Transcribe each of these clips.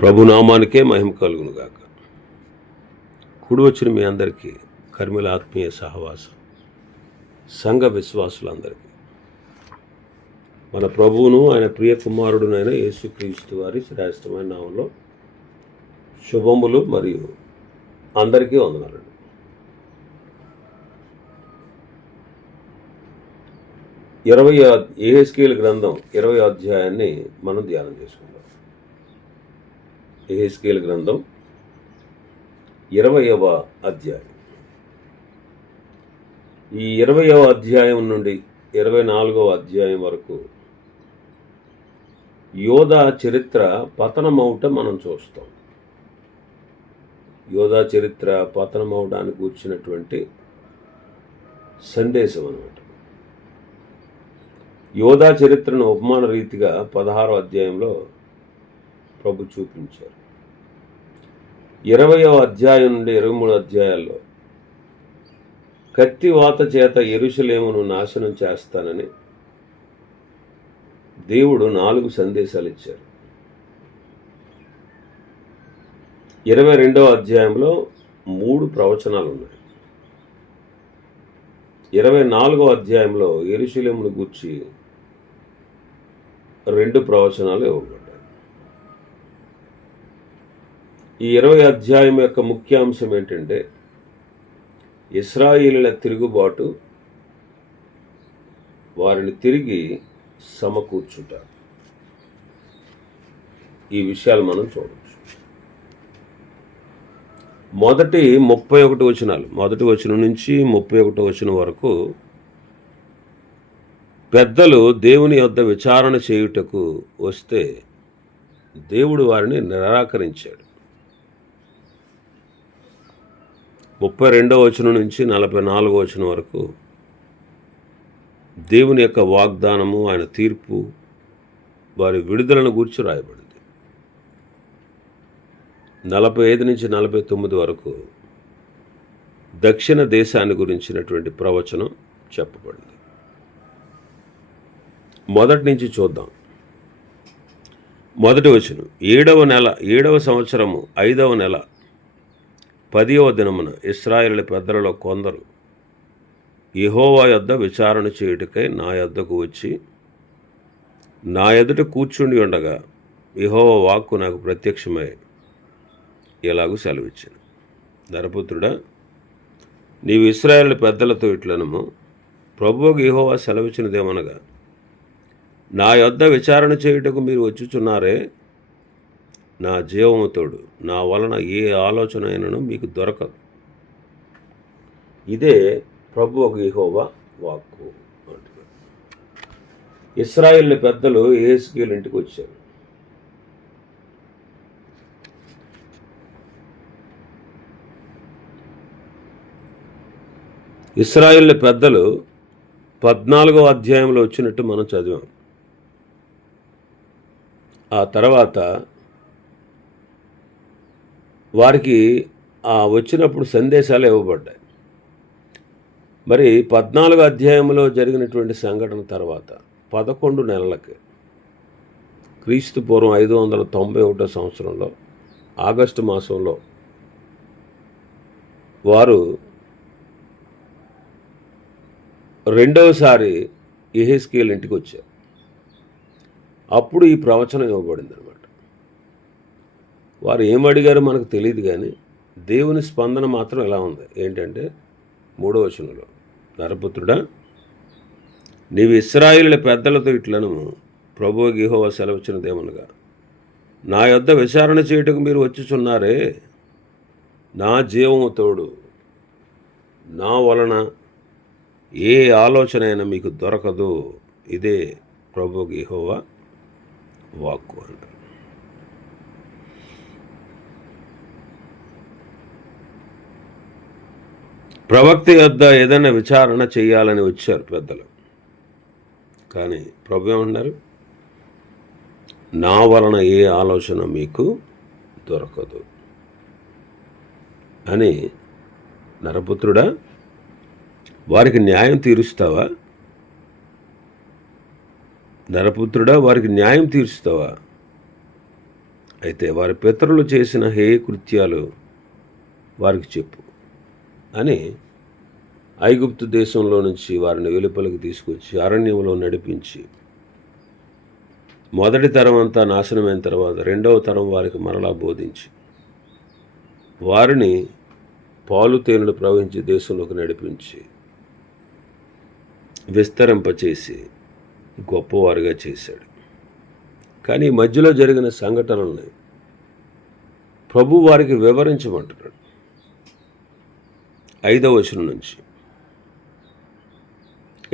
ప్రభునామానికే మహిమ కలుగును గాక. కూడి వచ్చిన మీ అందరికీ కర్మిల ఆత్మీయ సహవాసం సంఘ విశ్వాసులందరికీ మన ప్రభువును ఆయన ప్రియ కుమారుడునైన యేసుక్రీస్తు వారి శ్రేష్టమైన నామంలో శుభములు మరియు అందరికీ వందనాలండి. యెహెజ్కేలు గ్రంథం 20వ అధ్యాయాన్ని మనం ధ్యానం చేసుకుందాం. యెహెజ్కేలు గ్రంథం 20వ అధ్యాయం. ఈ 20వ అధ్యాయం నుండి 24వ అధ్యాయం వరకు యోధా చరిత్ర పతనమవుట మనం చూస్తాం. యోధా చరిత్ర పతనమవడానికి కూర్చున్నటువంటి సందేశం అన్నమాట. యోధా చరిత్రను ఉపమాన రీతిగా 16వ అధ్యాయంలో ప్రభు చూపించారు. 20వ అధ్యాయం నుండి 23 అధ్యాయాల్లో కత్తివాత చేత యెరూషలేమును నాశనం చేస్తానని దేవుడు 4 సందేశాలు ఇచ్చారు. 22వ అధ్యాయంలో 3 ప్రవచనాలు ఉన్నాయి. 24వ అధ్యాయంలో యెరూషలేమును గూర్చి 2 ప్రవచనాలు ఇవ్వబడ్డాయి. ఈ 20వ అధ్యాయం యొక్క ముఖ్యాంశం ఏంటంటే ఇశ్రాయేలీయుల తిరుగుబాటు, వారిని తిరిగి సమకూర్చుట. ఈ విషయాలు మనం చూడవచ్చు. మొదటి 31 వచనాలు, మొదటి వచనం నుంచి 31 వచనం వరకు పెద్దలు దేవుని యొద్ద విచారణ చేయుటకు వస్తే దేవుడు వారిని నిరాకరించాడు. 32వ వచనం నుంచి 44వ వచనం వరకు దేవుని యొక్క వాగ్దానము, ఆయన తీర్పు, వారి విడుదలను గూర్చి రాయబడింది. 45 నుంచి 49 వరకు దక్షిణ దేశాన్ని గురించినటువంటి ప్రవచనం చెప్పబడింది. మొదటి నుంచి చూద్దాం. మొదటి వచనం, 7వ సంవత్సరము 5వ నెల 10వ దినమున ఇశ్రాయేలు పెద్దలలో కొందరు యెహోవా యొద్ద విచారణ చేయుటకై నా యొద్దకు వచ్చి నా ఎదుట కూర్చుండి ఉండగా యెహోవా వాక్కు నాకు ప్రత్యక్షమై ఎలాగూ సెలవిచ్చాను. నరపుత్రుడా, నీవు ఇశ్రాయేలు పెద్దలతో ఇట్లనము, ప్రభువుకు యెహోవా సెలవిచ్చినదేమనగా, నా యొద్ద విచారణ చేయుటకు మీరు వచ్చుచున్నారే, నా జీవముతోడు నా వలన ఏ ఆలోచన అయినను మీకు దొరకదు. ఇదే ప్రభువుకు యెహోవా వాక్కు అంటున్నాడు. ఇశ్రాయేలు పెద్దలు యెహెజ్కేలు ఇంటికి వచ్చారు. ఇశ్రాయేలు పెద్దలు 14వ అధ్యాయంలో వచ్చినట్టు మనం చదివాం. ఆ తర్వాత వారికి వచ్చినప్పుడు సందేశాలు ఇవ్వబడ్డాయి. మరి 14వ అధ్యాయంలో జరిగినటువంటి సంఘటన తర్వాత 11 నెలలకి క్రీస్తు పూర్వం 591 సంవత్సరంలో ఆగస్టు మాసంలో వారు రెండవసారి యెహెజ్కేలు ఇంటికి వచ్చారు. అప్పుడు ఈ ప్రవచనం ఇవ్వబడింది అనమాట. వారు ఏమడిగారో మనకు తెలియదు, కానీ దేవుని స్పందన మాత్రం ఎలా ఉంది ఏంటంటే 3వ వచనంలో, నరపుత్రుడా, నీవు ఇశ్రాయేలు పెద్దలతో ఇట్లను ప్రభువుకు యెహోవా సెలవిచ్చినదేమనగా, నా యొద్ద విచారణ చేయుటకు మీరు వచ్చుచున్నారే, నా జీవము తోడు నా వలన ఏ ఆలోచన అయినా మీకు దొరకదు. ఇదే ప్రభువుకు యెహోవా వాక్కు అంటారు. ప్రవక్త యొద్ద ఏదైనా విచారణ చేయాలని వచ్చారు పెద్దలు, కానీ ప్రభు ఏమన్నారు, నా వలన ఏ ఆలోచన మీకు దొరకదు అని. నరపుత్రుడా, వారికి న్యాయం తీరుస్తావా? నరపుత్రుడా, వారికి న్యాయం తీరుస్తావా అయితే వారి పితరులు చేసిన హేయ కృత్యాలు వారికి చెప్పు అని ఐగుప్తు దేశంలో నుంచి వారిని వెలుపలకు తీసుకొచ్చి అరణ్యంలో నడిపించి మొదటి తరం అంతా నాశనమైన తర్వాత రెండవ తరం వారికి మరలా బోధించి వారిని పాలు తేనెలు ప్రవహించే దేశంలోకి నడిపించి విస్తరింపచేసి గొప్పవారుగా చేశాడు. కానీ మధ్యలో జరిగిన సంఘటనల్ని ప్రభు వారికి వివరించమంటున్నాడు. 5వ వచనం నుంచి,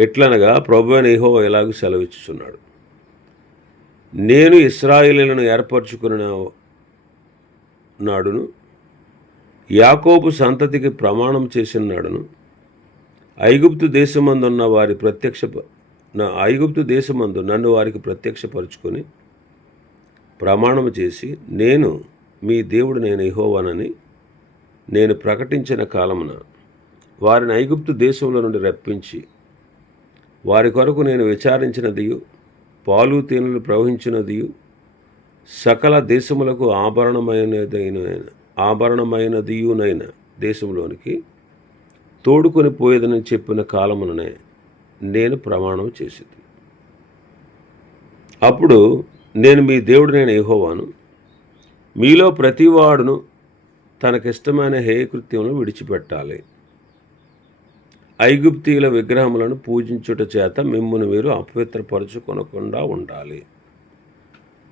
ఎట్లనగా ప్రభువైన యెహోవా ఇలాగూ సెలవిచ్చుచున్నాడు, నేను ఇశ్రాయేలీయులను ఏర్పరచుకున్న నాడును, యాకోబు సంతతికి ప్రమాణం చేసిన నాడును, ఐగుప్తు దేశమందున్న వారి ఐగుప్తు దేశమందు నన్ను వారికి ప్రత్యక్షపరుచుకొని ప్రమాణం చేసి, నేను మీ దేవుడు నేను యెహోవానని నేను ప్రకటించిన కాలమున వారిని ఐగుప్తు దేశంలో నుండి రప్పించి వారి కొరకు నేను విచారించినదియు పాలు తేనెలు ప్రవహించినదియు సకల దేశములకు ఆభరణమైనదియునైన దేశంలోనికి తోడుకొని పోయేదని చెప్పిన కాలముననే నేను ప్రమాణం చేసేది. అప్పుడు నేను మీ దేవుడు నేను యెహోవాను, మీలో ప్రతివాడును తనకిష్టమైన హేయకృత్యములను విడిచిపెట్టాలి, ఐగుప్తీయుల విగ్రహములను పూజించుట చేత మిమ్మును మీరు అపవిత్రపరచుకొనకుండా ఉండాలి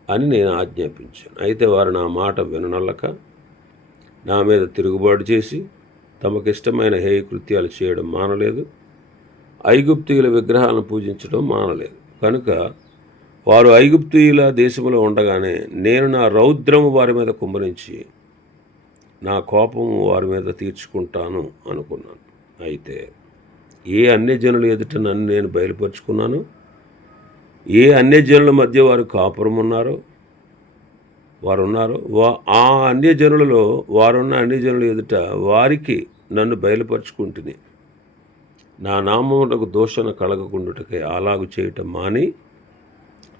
అని నేను ఆజ్ఞాపించాను. అయితే వారు నా మాట విననొల్లక నా మీద తిరుగుబాటు చేసి తమకిష్టమైన హేయకృత్యాలు చేయడం మానలేదు, ఐగుప్తీయుల విగ్రహాలను పూజించడం మానలేదు. కనుక వారు ఐగుప్తీయుల దేశంలో ఉండగానే నేను నా రౌద్రము వారి మీద కుమ్మరించి నా కోపము వారి మీద తీర్చుకుంటాను అనుకున్నాను. అయితే ఏ అన్యజనుల ఎదుట నన్ను నేను బయలుపరుచుకున్నాను, ఏ అన్యజనుల మధ్య వారు కాపురం ఉన్నారో ఆ అన్యజనులలో వారున్న అన్యజనుల ఎదుట వారికి నన్ను బయలుపరుచుకుంటుని నా నామమునకు దోషణ కలగకుండుటకై అలాగు చేయటం మాని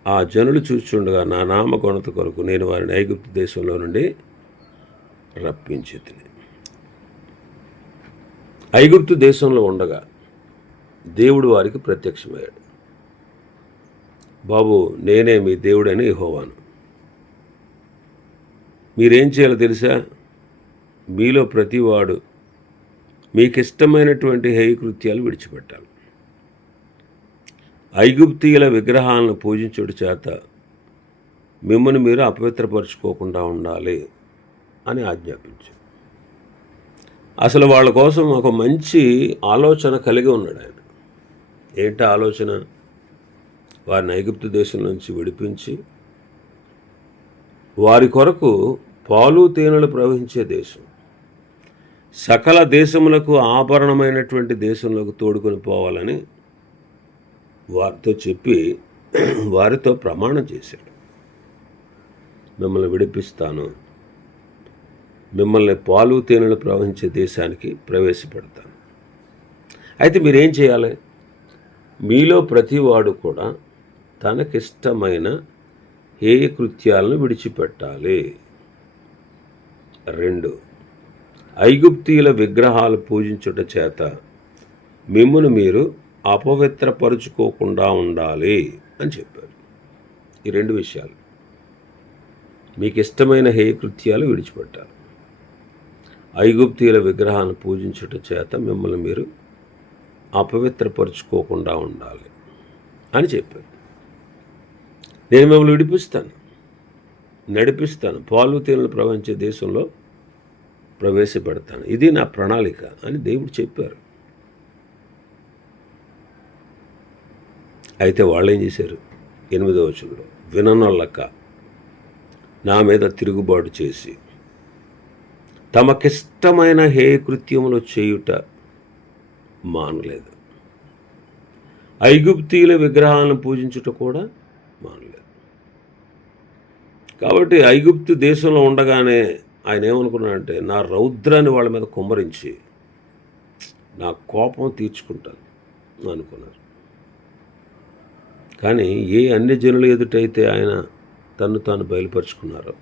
ఆ జనులు చూస్తుండగా నా నామ ఘనత కొరకు నేను వారిని ఐగుప్తు దేశంలో నుండి రప్పించితిని. ఐగుప్తు దేశంలో ఉండగా దేవుడు వారికి ప్రత్యక్షమయ్యాడు. బాబు, నేనే మీ దేవుడని యెహోవాను. మీరేం చేయాలో తెలుసా? మీలో ప్రతివాడు మీకిష్టమైనటువంటి హేయకృత్యాలు విడిచిపెట్టాలి, ఐగుప్తీయుల విగ్రహాలను పూజించుట చేత మిమ్మల్ని మీరు అపవిత్రపరచుకోకుండా ఉండాలి అని ఆజ్ఞాపించారు. అసలు వాళ్ళ కోసం ఒక మంచి ఆలోచన కలిగి ఉన్నాడు ఆయన. ఏంటి ఆలోచన? వారిని ఐగుప్తు దేశం నుంచి విడిపించి వారి కొరకు పాలు తేనెలు ప్రవహించే దేశం, సకల దేశములకు ఆభరణమైనటువంటి దేశంలోకి తోడుకొని పోవాలని వారితో చెప్పి వారితో ప్రమాణం చేశాడు. మిమ్మల్ని విడిపిస్తాను, మిమ్మల్ని పాలు తేనెలు ప్రవహించే దేశానికి ప్రవేశపెడతాను. అయితే మీరేం చేయాలి? మీలో ప్రతివాడు కూడా తనకిష్టమైన హేయకృత్యాలను విడిచిపెట్టాలి. 2, ఐగుప్తీయుల విగ్రహాలు పూజించుట చేత మిమ్మును మీరు అపవిత్రపరుచుకోకుండా ఉండాలి అని చెప్పారు. ఈ 2 విషయాలు, మీకు ఇష్టమైన హేయకృత్యాలు విడిచిపెట్టాలి, ఐగుప్తీయుల విగ్రహాలను పూజించుట చేత మిమ్మల్ని మీరు అపవిత్రపరుచుకోకుండా ఉండాలి అని చెప్పారు. నేను మిమ్మల్ని విడిపిస్తాను, నడిపిస్తాను, పాలు తేనెలు ప్రవహించే దేశంలో ప్రవేశపెడతాను, ఇది నా ప్రణాళిక అని దేవుడు చెప్పారు. అయితే వాళ్ళు ఏం చేశారు? 8వ వచనంలో, విననొల్లక నా మీద తిరుగుబాటు చేసి తమకిష్టమైన హేయకృత్యములు చేయుట మానలేదు, ఐగుప్తీయుల విగ్రహాలను పూజించుట కూడా మానలేదు. కాబట్టి ఐగుప్తు దేశంలో ఉండగానే ఆయన ఏమనుకున్నాడంటే, నా రౌద్రాన్ని వాళ్ళ మీద కుమ్మరించి నా కోపం తీర్చుకుంటాను అనుకున్నారు. కానీ ఏ అన్యజనుల ఎదుటైతే ఆయన తన్ను తాను బయలుపరుచుకున్నారో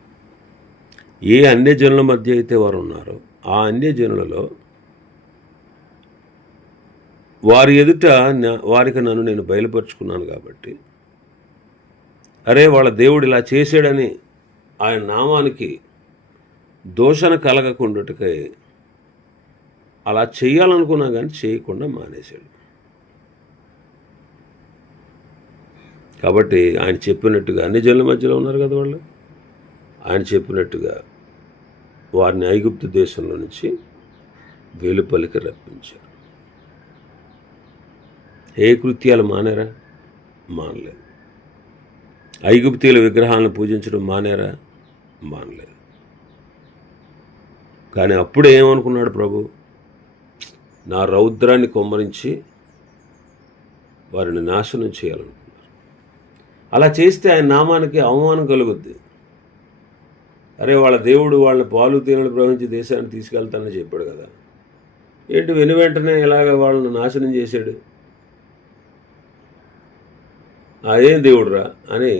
ఏ అన్యజనుల మధ్య అయితే వారు ఉన్నారో ఆ అన్యజనులలో వారి ఎదుట వారికి నన్ను నేను బయలుపరుచుకున్నాను కాబట్టి, అరే వాళ్ళ దేవుడు ఇలా చేశాడని ఆయన నామానికి దూషణ కలగకుండాటకై అలా చేయాలనుకున్నా కానీ చేయకుండా మానేశాడు. కాబట్టి ఆయన చెప్పినట్టుగా అన్ని జనుల మధ్యలో ఉన్నారు కదా వాళ్ళు, ఆయన చెప్పినట్టుగా వారిని ఐగుప్తు దేశంలో నుంచి వెలుపలికి రప్పించారు. ఏ కృత్యాలు మానేరా? మానలేదు. ఐగుప్తీయుల విగ్రహాలను పూజించడం మానేరా? మానలేదు. కానీ అప్పుడే ఏమనుకున్నాడు ప్రభు? నా రౌద్రాన్ని కొమ్మరించి వారిని నాశనం చేయాలనుకున్నారు. అలా చేస్తే ఆయన నామానికి అవమానం కలుగుద్ది. అరే వాళ్ళ దేవుడు వాళ్ళని పాలు తేనెలు ప్రవహించి దేశాన్ని తీసుకెళ్తానని చెప్పాడు కదా, ఏంటి వెంటనే ఇలాగ వాళ్ళని నాశనం చేశాడు? ఏం దేవుడురా అని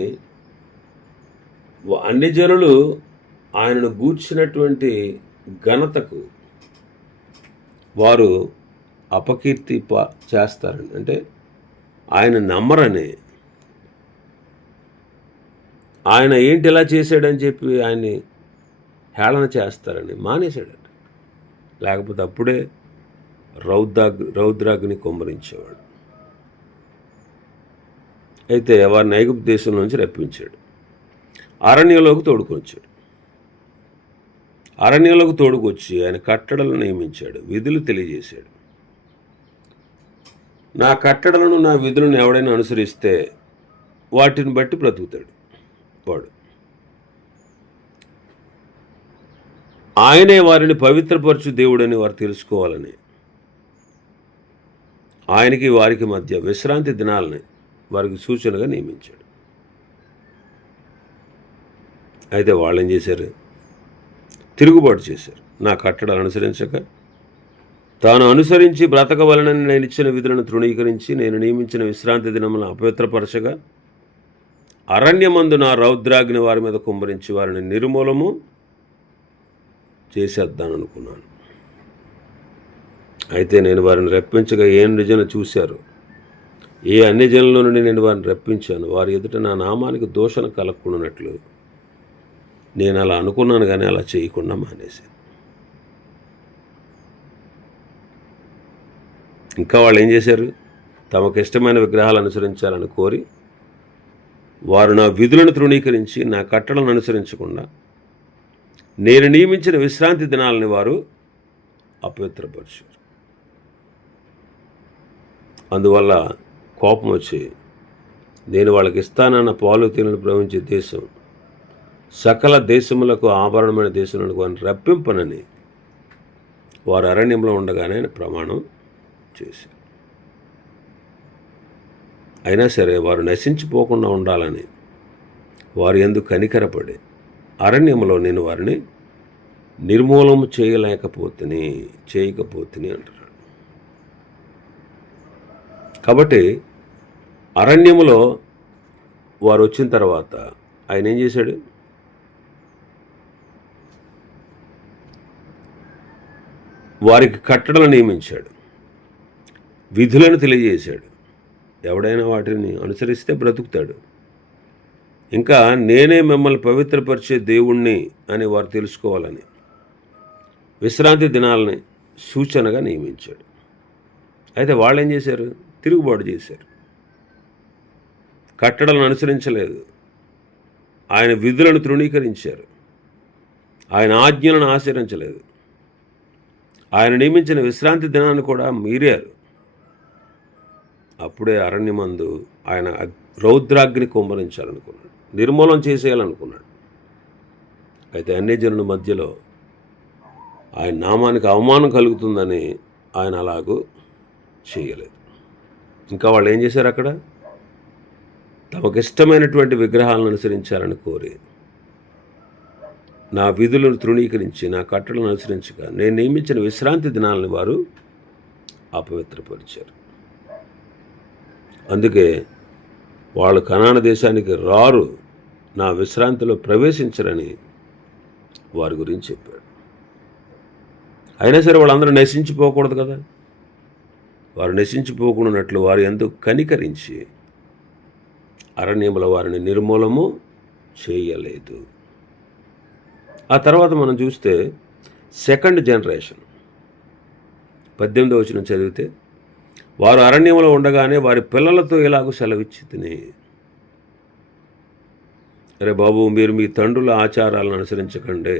అన్ని జనులు ఆయనను గూర్చినటువంటి ఘనతకు వారు అపకీర్తి చేస్తారని, అంటే ఆయన నమ్మరని, ఆయన ఏంటి ఇలా చేశాడని చెప్పి ఆయన్ని హేళన చేస్తారని మానేశాడట. లేకపోతే అప్పుడే రౌద్రాగ్ని కొమ్మరించేవాడు. అయితే వారిని ఐగుప్తు దేశం నుంచి రప్పించాడు. అరణ్యంలోకి తోడుకొచ్చాడు. అరణ్యంలోకి తోడుకొచ్చి ఆయన కట్టడలను నియమించాడు, విధులు తెలియజేశాడు. నా కట్టడలను నా విధులను ఎవడైనా అనుసరిస్తే వాటిని బట్టి బ్రతుకుతాడు వాడు. ఆయనే వారిని పవిత్రపరచు దేవుడని వారు తెలుసుకోవాలని ఆయనకి వారికి మధ్య విశ్రాంతి దినాలని వారికి సూచనగా నియమించాడు. అయితే వాళ్ళు ఏం చేశారు? తిరుగుబాటు చేశారు. నా కట్టడాలు అనుసరించక తాను అనుసరించి బ్రతకవలనని నేను ఇచ్చిన విధులను తృణీకరించి నేను నియమించిన విశ్రాంతి దినములను అపవిత్రపరచగా అరణ్యమందు నా రౌద్రాగ్ని వారి మీద కుమ్మరించి వారిని నిర్మూలము చేసేద్దాననుకున్నాను. అయితే నేను వారిని రప్పించగా ఏ నిజన చూశారు, ఏ అన్ని జనుల నుండి నేను వారిని రప్పించాను, వారి ఎదుట నా నామానికి దూషణ కలగకుండానట్లు నేను అలా అనుకున్నాను, కానీ అలా చేయకుండా మానేశాను. ఇంకా వాళ్ళు ఏం చేశారు? తమకు ఇష్టమైన విగ్రహాలు అనుసరించాలని కోరి వారు నా విధులను తృణీకరించి నా కట్టడలను అనుసరించకుండా నేను నియమించిన విశ్రాంతి దినాలని వారు అపవిత్రపరిచారు. అందువల్ల కోపం వచ్చి నేను వాళ్ళకి ఇస్తానన్న పాలు తేనెలు ప్రవహించే దేశం సకల దేశములకు ఆభరణమైన దేశములకు వారిని రప్పింపనని వారు అరణ్యంలో ఉండగానే ఆయన ప్రమాణం చేశారు. అయినా సరే వారు నశించిపోకుండా ఉండాలని వారు యందు కనికరపడి అరణ్యంలో నేను వారిని నిర్మూలన చేయకపోతుని అంటున్నాడు. కాబట్టి అరణ్యములో వారు వచ్చిన తర్వాత ఆయన ఏం చేశాడు? వారికి కట్టడలు నియమించాడు, విధులను తెలియజేశాడు. ఎవడైనా వాటిని అనుసరిస్తే బ్రతుకుతాడు. ఇంకా నేనే మిమ్మల్ని పవిత్రపరిచే దేవుణ్ణి అని వారు తెలుసుకోవాలని విశ్రాంతి దినాలని సూచనగా నియమించాడు. అయితే వాళ్ళు ఏం చేశారు? తిరుగుబాటు చేశారు. కట్టడలను అనుసరించలేదు, ఆయన విధులను తృణీకరించారు, ఆయన ఆజ్ఞలను ఆచరించలేదు, ఆయన నియమించిన విశ్రాంతి దినాన్ని కూడా మీరారు. అప్పుడే అరణ్యమందు ఆయన రౌద్రాగ్ని కుమ్మరించాలనుకున్నాడు, నిర్మూలన చేసేయాలనుకున్నాడు. అయితే అన్ని జనుల మధ్యలో ఆయన నామానికి అవమానం కలుగుతుందని ఆయన అలాగూ చేయలేదు. ఇంకా వాళ్ళు ఏం చేశారు? అక్కడ తమకు ఇష్టమైనటువంటి విగ్రహాలను అనుసరించాలని కోరి నా విధులను తృణీకరించి నా కట్టడలను అనుసరించగా నేను నియమించిన విశ్రాంతి దినాలను వారు అపవిత్రపరిచారు. అందుకే వాళ్ళు కనాను దేశానికి రారు, నా విశ్రాంతిలో ప్రవేశించరని వారి గురించి చెప్పాడు. అయినా సరే వాళ్ళందరూ నశించిపోకూడదు కదా. వారు నశించిపోకున్నట్లు వారు ఎందుకు కనికరించి అరణ్యముల వారిని నిర్మూలము చేయలేదు. ఆ తర్వాత మనం చూస్తే సెకండ్ జనరేషన్ 18వ వచనం చదివితే, వారు అరణ్యంలో ఉండగానే వారి పిల్లలతో ఇలాగూ సెలవిచ్చి తిని, అరే బాబు, మీరు మీ తండ్రుల ఆచారాలను అనుసరించకండి,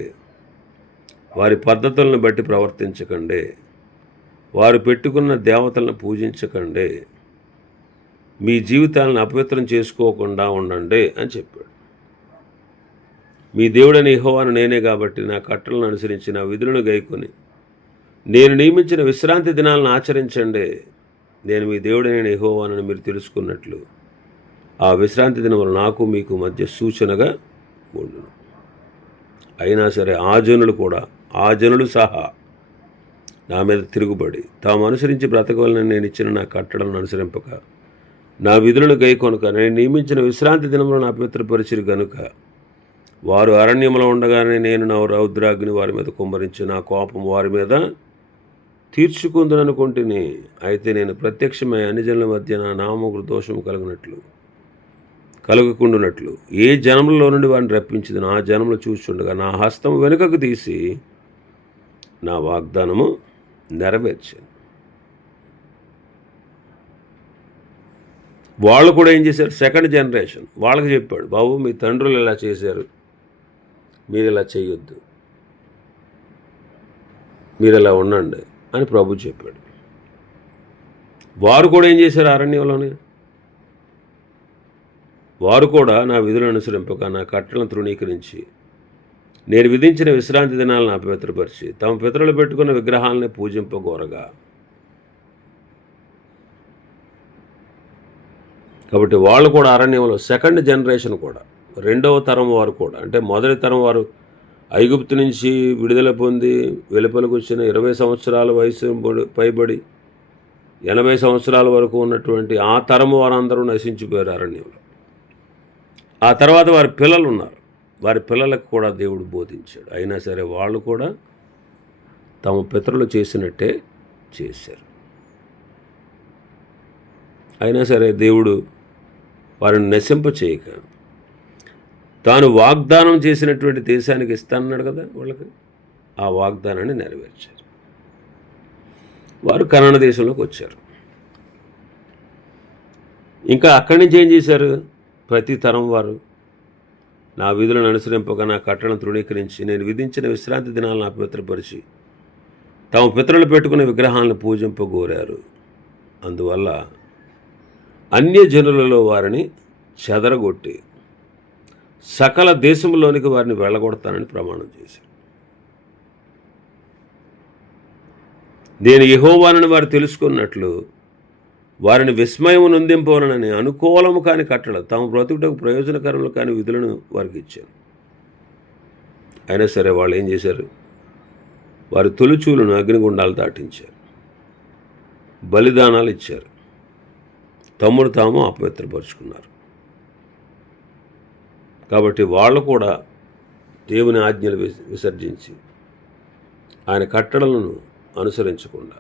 వారి పద్ధతులను బట్టి ప్రవర్తించకండి, వారు పెట్టుకున్న దేవతలను పూజించకండి, మీ జీవితాలను అపవిత్రం చేసుకోకుండా ఉండండి అని చెప్పాడు. మీ దేవుడని యెహోవాను నేనే కాబట్టి నా కట్టలను అనుసరించి నా విధులను గైకొని నేను నియమించిన విశ్రాంతి దినాలను ఆచరించండి. నేను మీ దేవుడని యెహోవానని మీరు తెలుసుకున్నట్లు ఆ విశ్రాంతి దినములు నాకు మీకు మధ్య సూచనగా ఉండును. అయినా సరే ఆ జనులు సహా నా మీద తిరుగుబడి తాము అనుసరించి బ్రతకవలనని నేను ఇచ్చిన నా కట్టడలను అనుసరింపక నా విధులను గైకొనుక నేను నియమించిన విశ్రాంతి దినములను అపవిత్రపరిచిరి గనుక వారు అరణ్యంలో ఉండగానే నేను నా రౌద్రాగ్ని వారి మీద కుమ్మరించి నా కోపం వారి మీద తీర్చుకుందుననుకుంటుని. అయితే నేను ప్రత్యక్షమై అన్ని జనుల మధ్య నా నామముకు దోషము కలగకుండునట్లు ఏ జనములలో నుండి వారిని రప్పించింది ఆ జనములు చూస్తుండగా నా హస్తం వెనుకకు తీసి నా వాగ్దానము నెరవేర్చాను. వాళ్ళు కూడా ఏం చేశారు? సెకండ్ జనరేషన్ వాళ్ళకి చెప్పాడు, బాబు మీ తండ్రులు ఇలా చేశారు, మీరు ఇలా చేయొద్దు, మీరు ఇలా ఉండండి అని ప్రభు చెప్పాడు. వారు కూడా ఏం చేశారు? అరణ్యంలోనే వారు కూడా నా విధులను అనుసరింపక నా కట్టలను తృణీకరించి నేను విధించిన విశ్రాంతి దినాలను అపవిత్రపరిచి తమ పితరులు పెట్టుకున్న విగ్రహాలని పూజింపగోరగా. కాబట్టి వాళ్ళు కూడా అరణ్యంలో సెకండ్ జనరేషన్ కూడా, రెండవ తరం వారు కూడా, అంటే మొదటి తరం వారు ఐగుప్తు నుంచి విడుదల పొంది వెలుపలకు వచ్చిన 20 సంవత్సరాల వయసు పైబడి 80 సంవత్సరాల వరకు ఉన్నటువంటి ఆ తరం వారందరూ నశించిపోయారు అరణ్యంలో. ఆ తర్వాత వారి పిల్లలు ఉన్నారు, వారి పిల్లలకు కూడా దేవుడు బోధించాడు. అయినా సరే వాళ్ళు కూడా తమ పితరులు చేసినట్టే చేశారు. అయినా సరే దేవుడు వారిని నశింప చేయక తాను వాగ్దానం చేసినటువంటి దేశానికి ఇస్తానన్నాడు కదా వాళ్ళకి, ఆ వాగ్దానాన్ని నెరవేర్చారు. వారు కనాను దేశంలోకి వచ్చారు. ఇంకా అక్కడి నుంచి ఏం చేశారు? ప్రతి తరం వారు నా విధులను అనుసరింపక నా కట్టలను తృణీకరించి నేను విధించిన విశ్రాంతి దినాలను అపవిత్రపరిచి తమ పితరులు పెట్టుకున్న విగ్రహాలను పూజింపగోరారు. అందువల్ల అన్య జనులలో వారిని చెదరగొట్టి సకల దేశంలోనికి వారిని వెళ్ళగొడతానని ప్రమాణం చేశారు. నేను యెహోవానని వారు తెలుసుకున్నట్లు వారిని విస్మయం నొందింపవలనని అనుకూలము కాని కట్టడ తాము బ్రతుకుటకు ప్రయోజనకరములు కాని విధులను వారికి ఇచ్చారు. అయినా సరే వాళ్ళు ఏం చేశారు? వారి తొలిచూలను అగ్నిగుండాలు దాటించారు, బలిదానాలు ఇచ్చారు, తమ్ముడు తాము అపవిత్రపరుచుకున్నారు. కాబట్టి వాళ్ళు కూడా దేవుని ఆజ్ఞలు విసర్జించి ఆయన కట్టడలను అనుసరించకుండా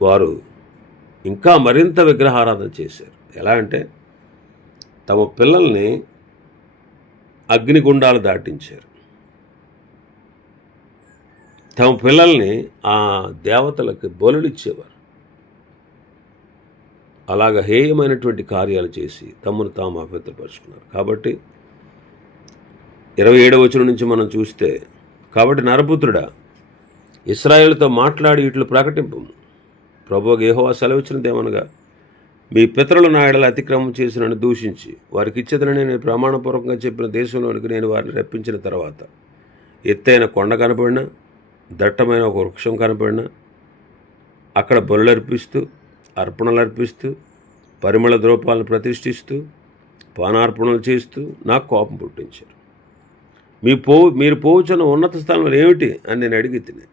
వారు ఇంకా మరింత విగ్రహారాధన చేశారు. ఎలా అంటే తమ పిల్లల్ని అగ్నిగుండాలు దాటించారు, తమ పిల్లల్ని ఆ దేవతలకు బలులిచ్చేవారు. అలాగ హేయమైనటువంటి కార్యాలు చేసి తమను తాము అపవిత్రపరుచుకున్నారు. కాబట్టి 27వ వచనం నుంచి మనం చూస్తే, కాబట్టి నరపుత్రుడా ఇశ్రాయేలుతో మాట్లాడి ఇట్లు ప్రకటింపు, ప్రభువు యెహోవా సెలవిచ్చినదేమనగా, మీ పితరులు నా ఎడల అతిక్రమం చేసినని దూషించి వారికి ఇచ్చేదని నేను ప్రమాణపూర్వకంగా చెప్పిన దేశంలోనికి నేను వారిని రప్పించిన తర్వాత ఎత్తైన కొండ కనపడినా దట్టమైన ఒక వృక్షం కనపడినా అక్కడ బలులర్పిస్తూ అర్పణలు అర్పిస్తూ పరిమళ ద్రవ్యాలను ప్రతిష్ఠిస్తూ పానార్పణలు చేస్తూ నాకు కోపం పుట్టించారు. మీరు పోవచ్చున్న ఉన్నత స్థలంలో ఏమిటి అని నేను అడిగి తిని.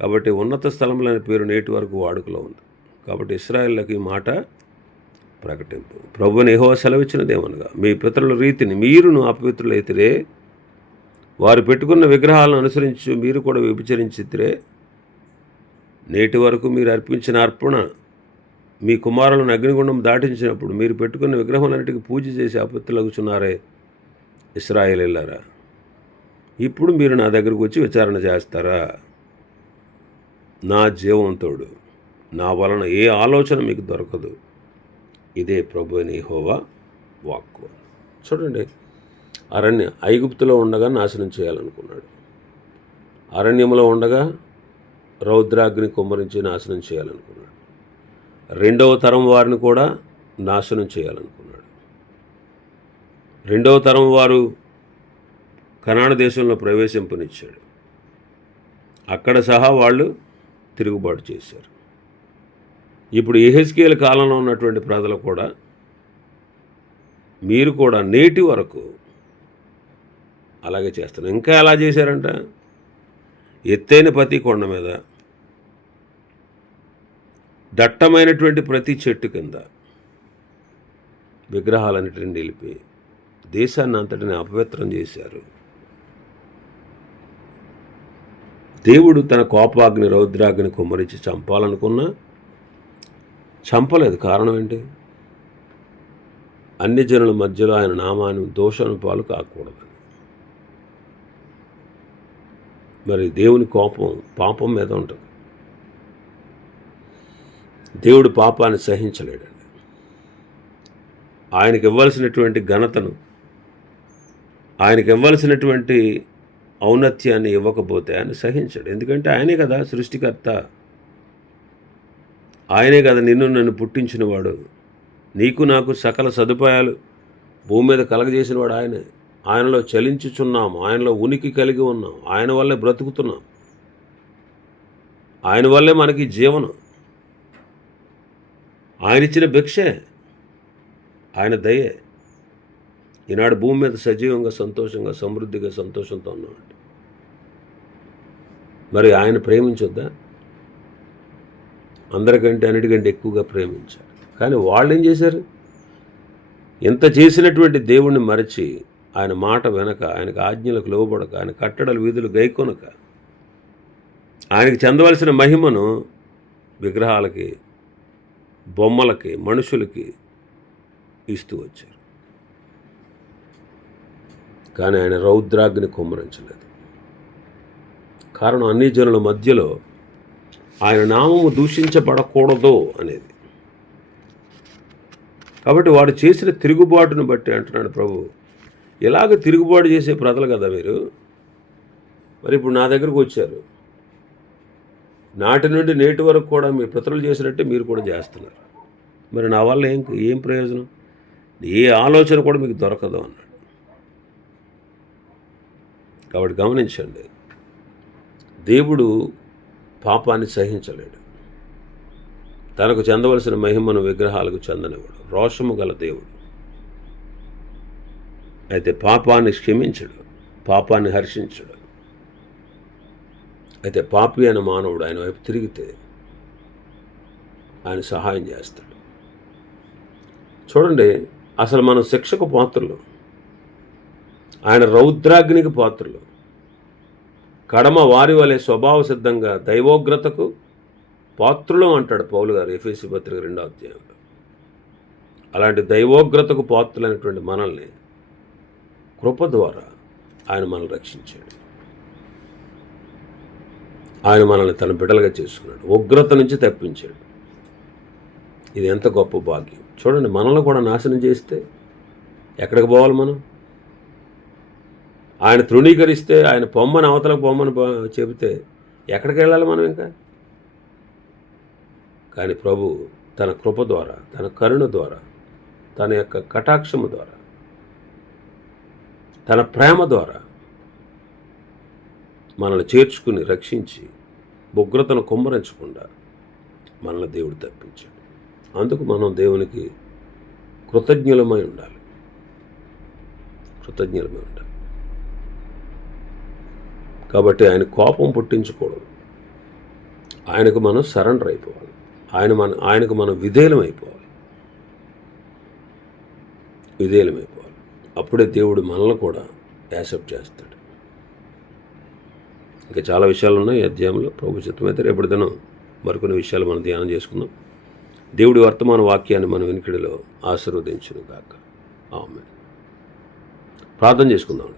కాబట్టి ఉన్నత స్థలంలో అనే పేరు నేటి వరకు వాడుకలో ఉంది. కాబట్టి ఇశ్రాయేలుకి ఈ మాట ప్రకటింపు, ప్రభువుని యెహోవా సెలవిచ్చినదేమనగా, మీ పితరుల రీతిని మీరును అపవిత్రులైతిరే వారు పెట్టుకున్న విగ్రహాలను అనుసరించి మీరు కూడా వ్యభిచరించితే నేటి వరకు మీరు అర్పించిన అర్పణ మీ కుమారులను అగ్నిగుండం దాటించినప్పుడు మీరు పెట్టుకున్న విగ్రహాలన్నిటికీ పూజ చేసి అపత్తులగుచున్నారే ఇశ్రాయేలీయులారా. ఇప్పుడు మీరు నా దగ్గరకు వచ్చి విచారణ చేస్తారా? నా జీవంతోడు, నా వలన ఏ ఆలోచన మీకు దొరకదు. ఇదే ప్రభువైన యెహోవా వాక్కు. చూడండి, ఐగుప్తులో ఉండగా నాశనం చేయాలనుకున్నాడు. అరణ్యంలో ఉండగా రౌద్రాగ్ని కుమ్మరించి నాశనం చేయాలనుకున్నాడు. రెండవ తరం వారిని కూడా నాశనం చేయాలనుకున్నాడు. రెండవ తరం వారు కనాన దేశంలో ప్రవేశింపనిచ్చాడు. అక్కడ సహా వాళ్ళు తిరుగుబాటు చేశారు. ఇప్పుడు యెహెజ్కేలు కాలంలో ఉన్నటువంటి ప్రజలు కూడా మీరు కూడా నేటి వరకు అలాగే చేస్తున్నారు. ఇంకా ఎలా చేశారంట? ఎత్తైన ప్రతి కొండ మీద, దట్టమైనటువంటి ప్రతి చెట్టు కింద విగ్రహాలన్నిటిని నిలిపి దేశాన్ని అంతటిని అపవిత్రం చేశారు. దేవుడు తన కోపాగ్ని రౌద్రాగ్ని కుమ్మరించి చంపాలనుకున్నా చంపలేదు. కారణం ఏంటి? అన్ని జనుల మధ్యలో ఆయన నామాన్ని దోషం పాలు కాకూడదని. మరి దేవుని కోపం పాపం మీద ఉంటుంది. దేవుడు పాపాన్ని సహించలేడండి. ఆయనకి ఇవ్వాల్సినటువంటి ఘనతను, ఆయనకి ఇవ్వాల్సినటువంటి ఔన్నత్యాన్ని ఇవ్వకపోతే ఆయన సహించడు. ఎందుకంటే ఆయనే కదా సృష్టికర్త, ఆయనే కదా నిన్ను నన్ను పుట్టించినవాడు. నీకు నాకు సకల సదుపాయాలు భూమి మీద కలగజేసినవాడు ఆయనే. ఆయనలో చలించుచున్నాము, ఆయనలో ఉనికి కలిగి ఉన్నాం, ఆయన వల్లే బ్రతుకుతున్నాం, ఆయన వల్లే మనకి జీవనం. ఆయన ఇచ్చిన భిక్షే, ఆయన దయే ఈనాడు భూమి మీద సజీవంగా, సంతోషంగా, సమృద్ధిగా, సంతోషంతో ఉన్నామండి. మరి ఆయన ప్రేమించొద్దా? అందరికంటే అన్నిటికంటే ఎక్కువగా ప్రేమించారు. కానీ వాళ్ళు ఏం చేశారు? ఎంత చేసినటువంటి దేవుణ్ణి మరచి ఆయన మాట వెనక, ఆయనకు ఆజ్ఞలకు లోబడక, ఆయన కట్టడలు వీధులు గైకొనక, ఆయనకి చెందవలసిన మహిమను విగ్రహాలకి, బొమ్మలకి, మనుషులకి ఇస్తూ వచ్చారు. కానీ ఆయన రౌద్రాగ్ని కుమ్మరించలేదు. కారణం అన్ని జనుల మధ్యలో ఆయన నామము దూషించబడకూడదు అనేది. కాబట్టి వాడు చేసిన తిరుగుబాటును బట్టి అంటున్నాడు ప్రభు, ఇలాగ తిరుగుబాటు చేసే ప్రజలు కదా మీరు, మరి ఇప్పుడు నా దగ్గరకు వచ్చారు, నాటి నుండి నేటి వరకు కూడా మీ పితరులు చేసినట్టే మీరు కూడా చేస్తున్నారు. మరి నా వల్ల ఏం ప్రయోజనం? ఏ ఆలోచన కూడా మీకు దొరకదు అన్నాడు. కాబట్టి గమనించండి, దేవుడు పాపాన్ని సహించలేడు. తనకు చెందవలసిన మహిమను విగ్రహాలకు చెందనివాడు. రోషము గల దేవుడు. అయితే పాపాన్ని క్షమించడు, పాపాన్ని హర్షించడు. అయితే పాపి అయిన మానవుడు ఆయన వైపు తిరిగితే ఆయన సహాయం చేస్తాడు. చూడండి, అసలు మనం శిక్షకు పాత్రలు, ఆయన రౌద్రాగ్నికి పాత్రలు. కడమ వారి వలె స్వభావ సిద్ధంగా దైవోగ్రతకు పాత్రులు అంటాడు పౌలు గారు ఎఫెసీ పత్రిక 2వ అధ్యాయంలో. అలాంటి దైవోగ్రతకు పాత్రులైనటువంటి మనల్ని కృప ద్వారా ఆయన మనల్ని రక్షించాడు. ఆయన మనల్ని తన బిడ్డలుగా చేసుకున్నాడు, ఉగ్రత నుంచి తప్పించాడు. ఇది ఎంత గొప్ప భాగ్యం. చూడండి, మనల్ని కూడా నాశనం చేస్తే ఎక్కడికి పోవాలి మనం? ఆయన తృణీకరిస్తే, ఆయన పొమ్మని అవతలకు పొమ్మని చెబితే ఎక్కడికి వెళ్ళాలి మనం ఇంకా? కానీ ప్రభు తన కృప ద్వారా, తన కరుణ ద్వారా, తన యొక్క కటాక్షము ద్వారా, తన ప్రేమ ద్వారా మనల్ని చేర్చుకుని రక్షించి ఉగ్రతను కుమ్మరించకుండా మనల్ని దేవుడు తప్పించాడు. అందుకు మనం దేవునికి కృతజ్ఞులమై ఉండాలి. కృతజ్ఞులమై ఉండాలి. కాబట్టి ఆయన కోపం పుట్టించకూడదు. ఆయనకు మనం సరెండర్ అయిపోవాలి. ఆయనకు మనం విధేయులమైపోవాలి. అప్పుడే దేవుడు మనల్ని కూడా యాక్సెప్ట్ చేస్తాడు. ఇంకా చాలా విషయాలు ఉన్నాయి ఈ అధ్యాయంలో. ప్రభు చిత్తమైతే రేపటి దినం మరికొన్ని విషయాలు మనం ధ్యానం చేసుకుందాం. దేవుడి వర్తమాన వాక్యాన్ని మన వెనుకడిలో ఆశీర్వదించును గాక. ఆమేన్. ప్రార్థన చేసుకుందాం.